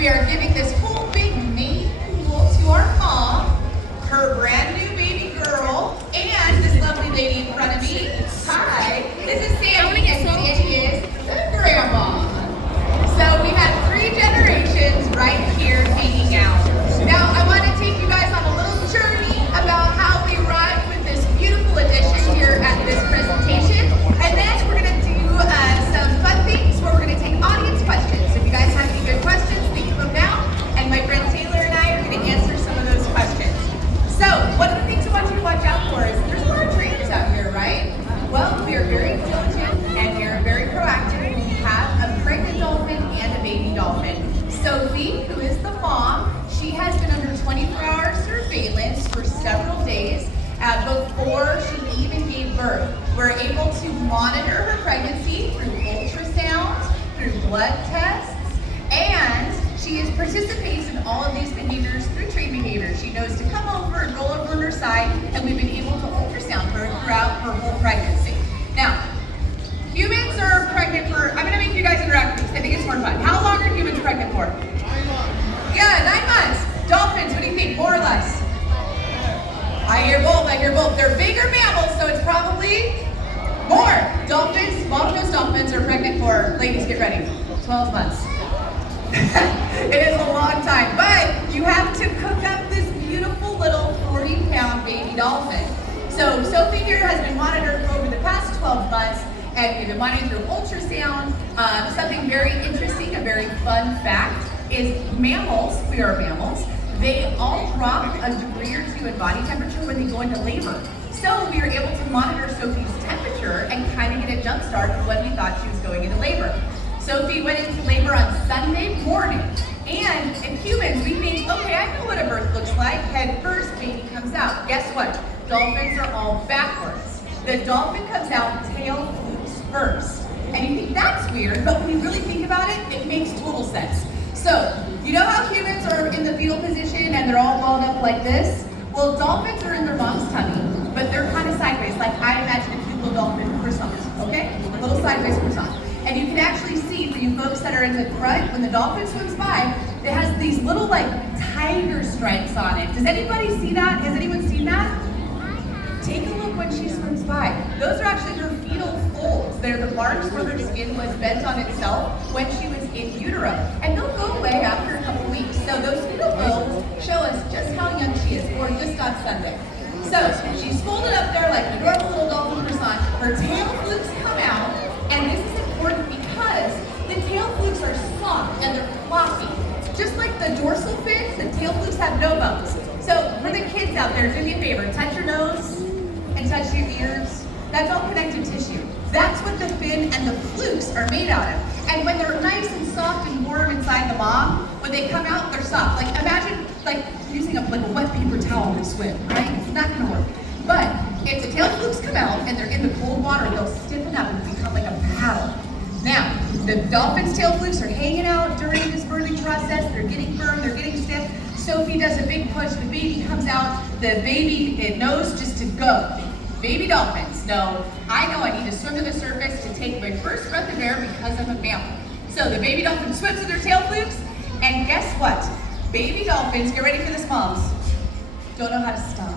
we are giving this whole big main pool to our mom, her brand new baby girl, and this lovely lady in front of me. Hi, this is Sandy, and Sandy is the grandma. So we have 3 generations right here hanging out. Now I want to take you guys on a little journey about how we arrived with this beautiful addition here at this presentation, and then we're going to do some fun things where we're going to take audience questions. If you guys have any good questions, think of them now, and my friend Taylor and I are going to answer some of those questions. So one of the things I want you to watch out for is there's a lot of trainers out here, right? Well, we are very diligent and we are very proactive. We have a pregnant dolphin and a baby dolphin. Sophie, who is the mom, she has been under 24-hour surveillance for several days before she even gave birth. We're able to monitor her pregnancy through ultrasound, through blood tests, and she participates in all of these behaviors through trained behaviors. She knows to come over and roll over on her side, and we've been able to ultrasound her throughout her whole pregnancy. Now, humans are pregnant for, I'm going to make you guys interact with this. I think it's more fun. How long are humans pregnant for? 9 months. Yeah, 9 months. Dolphins, what do you think, more or less? I hear both. They're bigger mammals, so it's probably more. Dolphins, bottlenose dolphins are pregnant for, ladies get ready, 12 months. It is a long time, but you have to cook up this beautiful little 40-pound baby dolphin. So Sophie here has been monitored for over the past 12 months, and we've been monitoring through ultrasound. Something very interesting, a very fun fact, is mammals, we are mammals, they all drop a degree or 2 in body temperature when they go into labor. So we were able to monitor Sophie's temperature and kind of get a jump start when we thought she was going into labor. Sophie went into labor on Sunday morning. And in humans, we think, okay, I know what a birth looks like. Head first, baby comes out. Guess what? Dolphins are all backwards. The dolphin comes out, tail flukes first. And you think that's weird, but when you really think about it, it makes total sense. So, you know how humans are in the fetal position and they're all balled up like this? Well, dolphins are in their mom's tummy, but they're kind of sideways, like I imagine a cute little dolphin croissant, okay? A little sideways croissant. And you can actually see, for you folks that are in the front, when the dolphin swims by, it has these little like tiger stripes on it. Does anybody see that? Has anyone seen that? Take a look when she swims by. Those are actually her fetal folds. They're the marks where her skin was bent on itself when she was in utero. And they'll go away after a couple weeks. So those fetal folds show us just how young she is, born just on Sunday. So she's folded up there like a normal little dolphin croissant. Her tail flukes come out, and this is important because the tail flukes are soft and they're floppy. Just like the dorsal fin, the tail flukes have no bones. So for the kids out there, do me a favor, touch your nose and touch your ears. That's all connective tissue. That's what the fin and the flukes are made out of. And when they're nice and soft and warm inside the mom, when they come out, they're soft. Like imagine like using a wet paper towel to swim, right? It's not gonna work. But if the tail flukes come out and they're in the cold water, they'll stiffen up and become like a paddle. Now, the dolphin's tail flukes are hanging out during this birthing process. They're getting firm, they're getting stiff. Sophie does a big push, the baby comes out, the baby, it knows just to go. Baby dolphins know, I know I need to swim to the surface to take my first breath of air because I'm a mammal. So the baby dolphin swims with their tail flukes, and guess what? Baby dolphins, get ready for this, moms, don't know how to stop.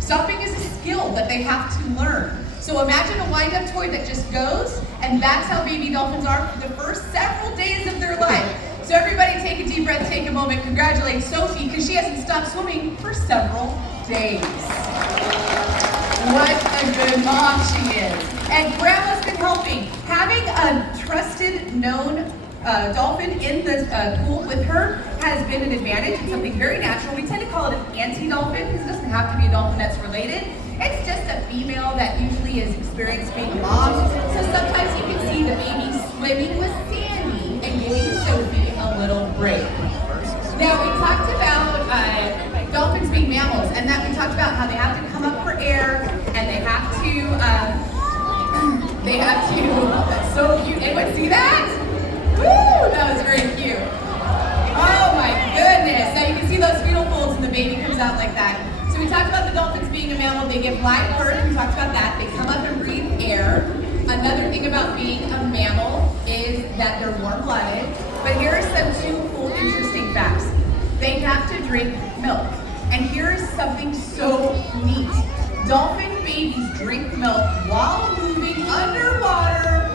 Stopping is a skill that they have to learn. So imagine a wind-up toy that just goes, and that's how baby dolphins are for the first several days of their life. So everybody take a deep breath, take a moment, congratulate Sophie, because she hasn't stopped swimming for several days. What a good mom she is. And Grandma's been helping. Having a trusted, known dolphin in the pool with her has been an advantage. It's something very natural. We tend to call it an anti-dolphin because it doesn't have to be a dolphin that's related. It's just a female that usually is experienced being a mom. So sometimes you can see the baby swimming with Sandy and giving Sophie a little break. Now we talked about dolphins being mammals, and that we talked about how they have to come up for air and they have to, that's so cute. Anyone see that? Woo, that was very cute. Oh my goodness. Now you can see those fetal folds and the baby comes out like that. So we talked about the dolphins being a mammal. They give live birth. We talked about that. They come up and breathe air. Another thing about being a mammal is that they're warm-blooded. But here are some 2 cool have to drink milk. And here's something so neat. Dolphin babies drink milk while moving underwater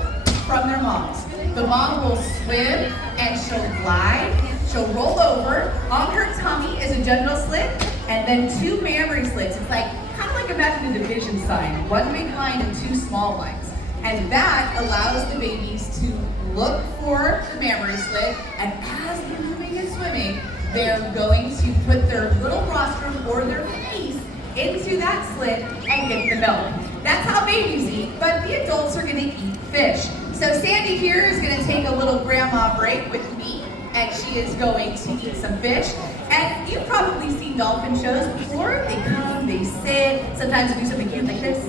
from their moms. The mom will swim and she'll glide. She'll roll over. On her tummy is a genital slit and then 2 mammary slits. It's like kind of like imagine a division sign, 1 big line and 2 small lines. And that allows the babies to look for the mammary slit, and as they're moving and swimming, they're going to put their little rostrum or their face into that slit and get the milk. That's how babies eat, but the adults are gonna eat fish. So Sandy here is gonna take a little grandma break with me, and she is going to eat some fish. And you've probably seen dolphin shows before. They come, they sit, sometimes they do something cute like this.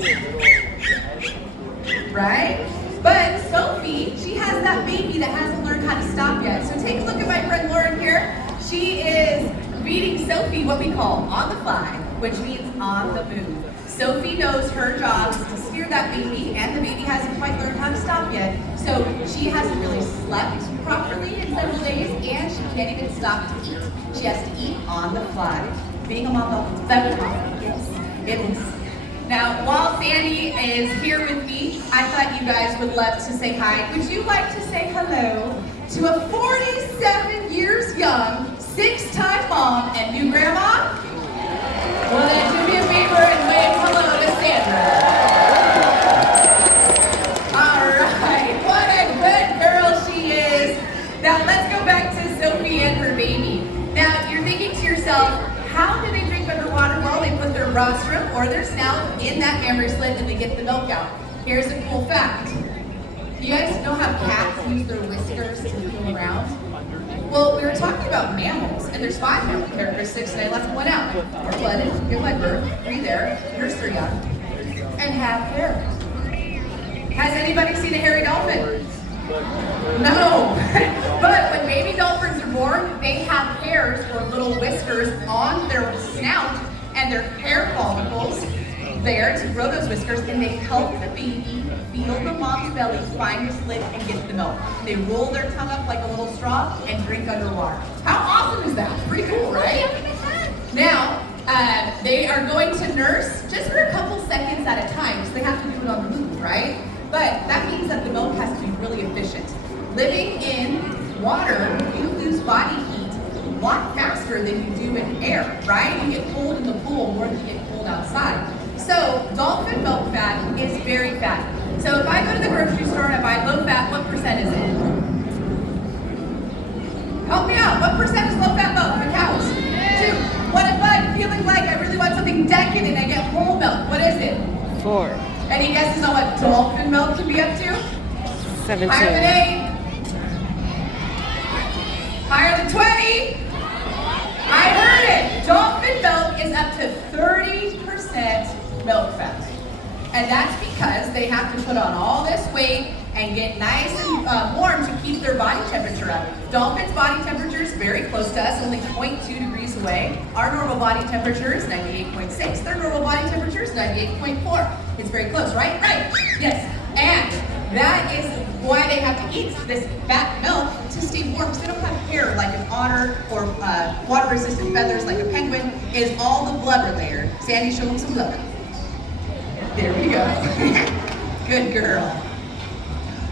Right? But Sophie, she has that baby that hasn't learned how to stop yet. So take a look at my friend Lauren here. She is feeding Sophie what we call on the fly, which means on the move. Sophie knows her job is to steer that baby, and the baby hasn't quite learned how to stop yet. So she hasn't really slept properly in several days, and she can't even stop to eat. She has to eat on the fly. Being a mom is very hard. Yes, it is. Now, while Sandy is here with me, I thought you guys would love to say hi. Would you like to say hello to a 47 years young, 6-time mom and new grandma? Well, then do me a favor and wave hello to Sandra. All right, what a good girl she is. Now, let's go back to Sophie and her baby. Now, you're thinking to yourself, how do they drink underwater? Well, they put their rostrum or their snout in that mammary slit and they get the milk out. Here's a cool fact. You guys know how cats use their whiskers to feel around? Well, we were talking about mammals, and there's 5 mammal characteristics, and I left one out. Warm-blooded, give by birth, breathe air, nurse their young, and have hair. Has anybody seen a hairy dolphin? No. But when baby dolphins are born, they have hairs or little whiskers on their snout and their hair follicles there to grow those whiskers, and they help the baby feel the mom's belly, find the slit, and get the milk. They roll their tongue up like a little straw and drink underwater. How awesome is that? Pretty cool, right? Now, they are going to nurse just for a couple seconds at a time, so they have to do it on the move, right? But that means that the milk has to be really efficient. Living in water, you lose body heat a lot faster than you do in air, right? You get cold in the pool more than you get cold outside. So dolphin milk fat is very fat. So if I go to the grocery store and I buy low fat, what percent is it? Help me out. What percent is low fat milk? The cows. 2. What if I'm feeling like I really want something decadent and I get whole milk? What is it? 4. Any guesses on what dolphin milk can be up to? 17. Higher than 8. Higher than 20. I heard it. Dolphin milk is up to 30% milk fat. And that's because they have to put on all this weight and get nice and warm to keep their body temperature up. Dolphins' body temperature is very close to us, only 0.2 degrees away. Our normal body temperature is 98.6. Their normal body temperature is 98.4. It's very close, right? Right. Yes. And that is why they have to eat this fat milk to stay warm, because they don't have hair like an otter or water-resistant feathers like a penguin. Is all the blubber layer. Sandy, show them some blubber. There we go. Good girl.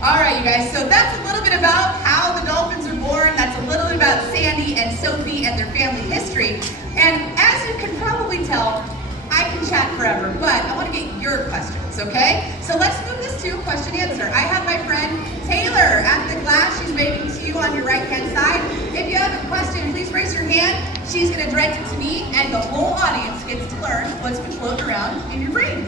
All right, you guys, so that's a little bit about how the dolphins are born. That's a little bit about Sandy and Sophie and their family history. And as you can probably tell, I can chat forever, but I want to get your questions, okay? So let's move this to question answer. I have my friend Taylor at the glass. She's waving to you on your right-hand side. If you have a question, please raise your hand. She's going to direct it to me, and the whole audience gets to learn what's been floating around in your brain.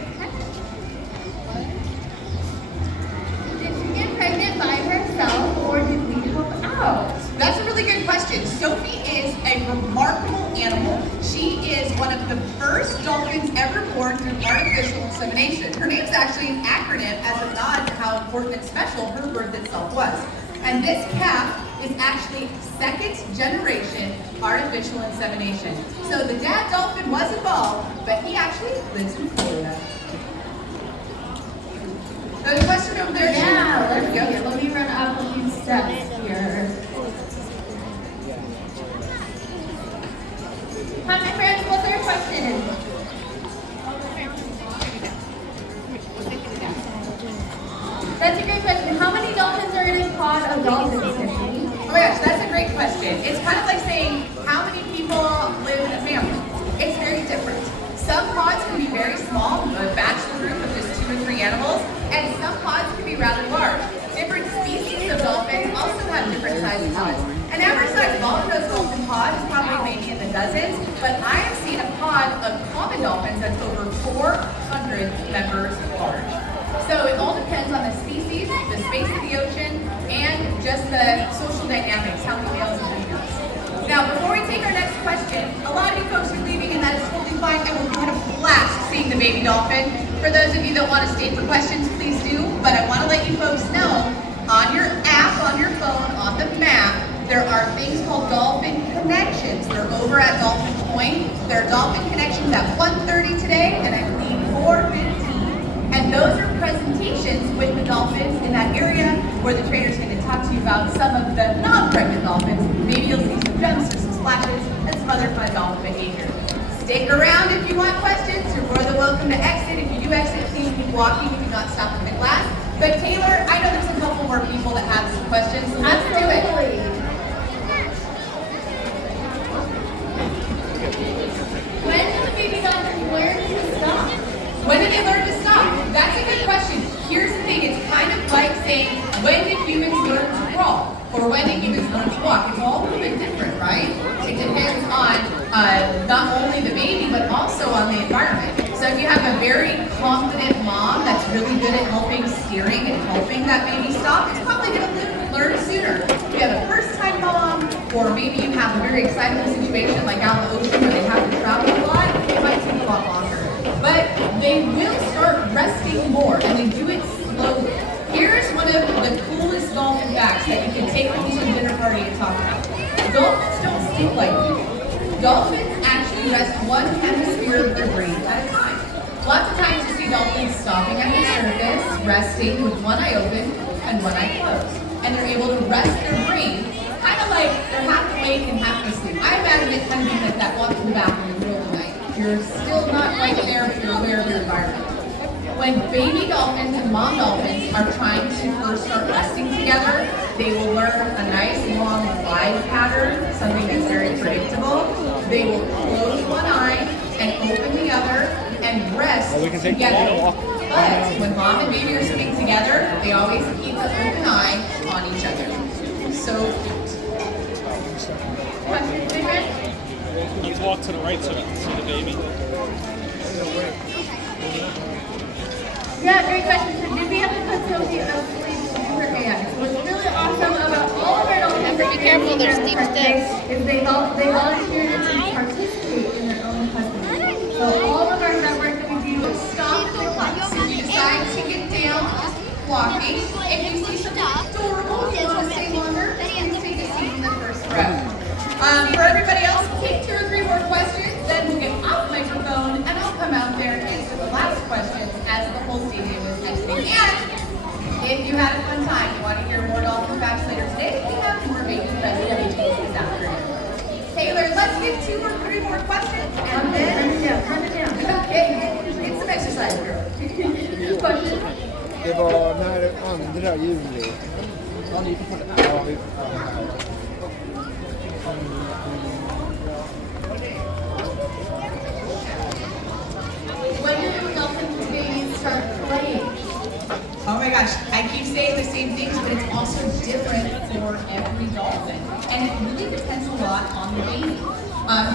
Pregnant by herself, or did we help out? That's a really good question. Sophie is a remarkable animal. She is one of the first dolphins ever born through artificial insemination. Her name's actually an acronym as a nod to how important and special her birth itself was. And this calf is actually 2nd generation artificial insemination. So the dad dolphin was involved, but he actually lives in Florida. There's a question over there. Yeah, let's go. Let me run up a few steps here. the dolphins, Cindy? Oh my gosh, that's a great question. It's kind of like saying, how many people live in a family? It's very different. Some pods can be very small, a bachelor group of just 2 or 3 animals, and some pods can be rather large. Different species of dolphins also have different sized pods. An average sized bottlenose dolphin pod is probably maybe in the dozens, but I have seen a pod of common dolphins that's over 400 members large. So it all depends on the species, the space of the ocean, and just the social dynamics, how many males and females. Now, before we take our next question, a lot of you folks are leaving, and that is totally fine, and we're going to blast seeing the baby dolphin. For those of you that want to stay for questions, please do, but I want to let you folks know, on your app, on your phone, on the map, there are things called dolphin connections. They're over at Dolphin Point. There are dolphin connections at 1:30 today, and I believe 4:15. And those are presentations with the dolphins in that area where the trainers are going to talk to you about some of the non-pregnant dolphins. Maybe you'll see some jumps or some splashes and some other fun dolphin behavior. Stick around if you want questions. You're more than welcome to exit. If you do exit, please keep walking. Do not stop in the class. But Taylor, I know there's a couple more people that have some questions, so let's do it. When do the baby dolphins learn to stop? When did they learn to stop? That's a good question. Here's the thing, it's kind of like saying, when did humans learn to crawl? Or when did humans learn to walk? It's all a little bit different, right? It depends on not only the baby, but also on the environment. So if you have a very confident mom that's really good at helping steering and helping that baby stop, it's probably going to learn sooner. If you have a first-time mom, or maybe you have a very excitable situation like out in the ocean where they have to travel a lot, it might take a lot longer. But they will start resting more, and they do it slowly. Here's one of the coolest dolphin facts that you can take home to a dinner party and talk about. Dolphins don't sleep like people. Dolphins actually rest one hemisphere of their brain at a time. Lots of times you see dolphins stopping at the surface, resting with one eye open and one eye closed. And they're able to rest their brain, kind of like they're half awake and half asleep. I imagine it kind of being like that walk to the bathroom in the middle of the night. You're still not quite there, but you're aware of your environment. When baby dolphins and mom dolphins are trying to first start resting together, they will learn a nice long glide pattern, something that's very predictable. They will close one eye and open the other and rest together. But when mom and baby are swimming together, they always keep an open eye on each other. So cute. Questions, David? Let's walk to the right so we can see the baby. Yeah, great question. So did we have to put Sophie asleep beforehand? What's really awesome about all of our dolphins Be careful, there's steep steps. is they volunteer to participate in their own custody. So all of our network that we do is stop the class. If you decide to get down, just keep walking. If you see something adorable, you want to stay longer, please take a seat in the first row. For everybody else, take 2 or 3 more questions, then we'll get off the microphone, and I'll come out there and answer the last questions as the whole stadium is exiting. And if you had a fun time, you want to hear more dolphin facts later today, we have more baby babies this afternoon. Taylor, let's get 2 or 3 more questions, and then Run it down. okay, get some exercise, girl. Question. Det var när 2 juli. Ja, ni får på det. Ja, vi When do the dolphin babies start playing? Oh my gosh, I keep saying the same things, but it's also different for every dolphin. And it really depends a lot on the baby.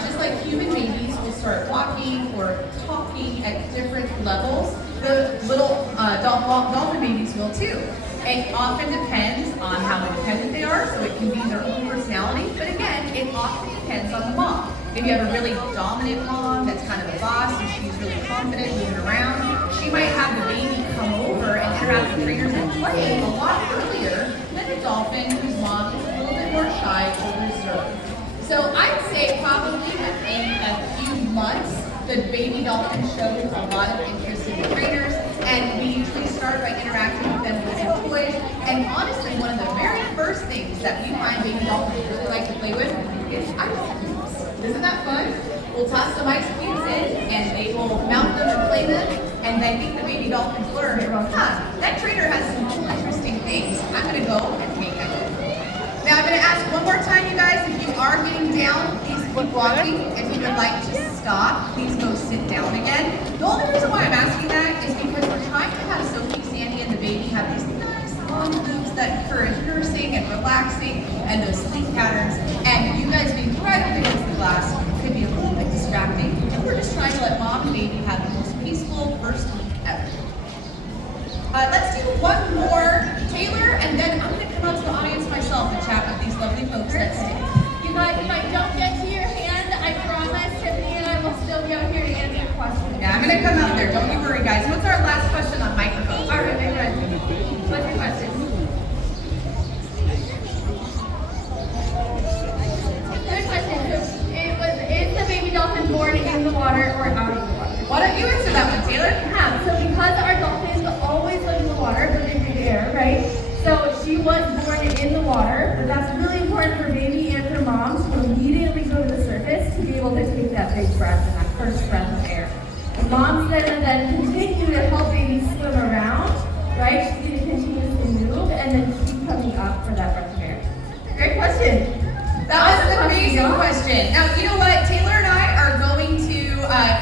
Just like human babies will start walking or talking at different levels, the little dolphin babies will too. It often depends on how independent they are, so it can be their own personality, but again, it often depends on the mom. If you have a really dominant mom that's kind of a boss and she's really confident moving around, she might have the baby come over and interact with trainers and play a lot earlier than a dolphin whose mom is a little bit more shy or reserved. So I'd say probably within a few months, the baby dolphin shows a lot of interest in the trainers, and we usually start by interacting with them with some toys. And honestly, one of the very first things that we find baby dolphins really like to play with is ice cubes. Isn't that fun? We'll toss some ice cubes in, and they will mount them and play them, and I think the baby dolphins learn, that trainer has some cool, interesting things. I'm going to go and take them. walking. If you would like to stop, please go sit down again. The only reason why I'm asking that is because we're trying to have Sophie, Sandy, and the baby have these nice long loops that encourage nursing and relaxing and those sleep patterns. And you guys being right up against the glass could be a little bit distracting. And we're just trying to let mom and baby have the most peaceful first week ever. Let's do one more, Taylor, and then I'm going to come out to the audience myself and chat with these lovely folks that stay. You guys, if I don't get to your hand, I promise Tiffany and I will still be out here to answer your questions. Yeah, I'm going to come out there. Don't you worry, guys. What's our last question on microphone? All right, my friend. What's your question? Good question. Is the baby dolphin born in the water or out of the water? Why don't you answer that one, Taylor? Yeah, so because our dolphins always live in the water, but they breathe air, right? So she was born in the water, but that's really important for baby and for mom to immediately go to the surface to be able to take that big breath and that first breath of air. And mom's gonna then continue to help baby swim around, right? She's gonna continuously move and then keep coming up for that breath of air. Great question. That was an amazing question. Now, you know what? Taylor and I are going to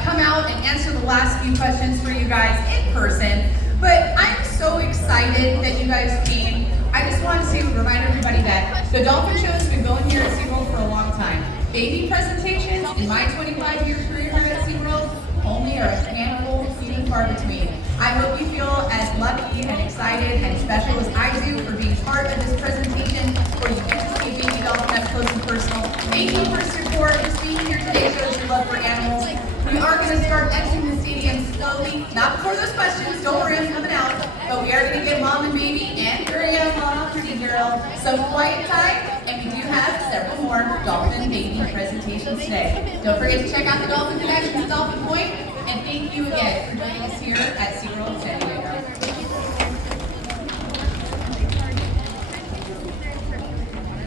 come out and answer the last few questions for you guys in person. But I'm so excited that you guys came. I just want to remind everybody that the Dolphin Show has been going here at SeaWorld for a long time. Baby presentations in my 25-year career here at SeaWorld only are a handful, few and far between. I hope you feel as lucky and excited and special as I do for being part of this presentation where you get to see baby dolphin up close and personal. Thank you for support. Just being here today shows your love for animals. We are going to start exiting the stadium slowly, not before those questions, don't worry, I'm coming out, but we are going to give mom and baby and your young mom, pretty girl, some quiet time, and we do have several more dolphin baby presentations today. Don't forget to check out the Dolphin Connections Dolphin Point, and thank you again for joining us here at SeaWorld San Diego.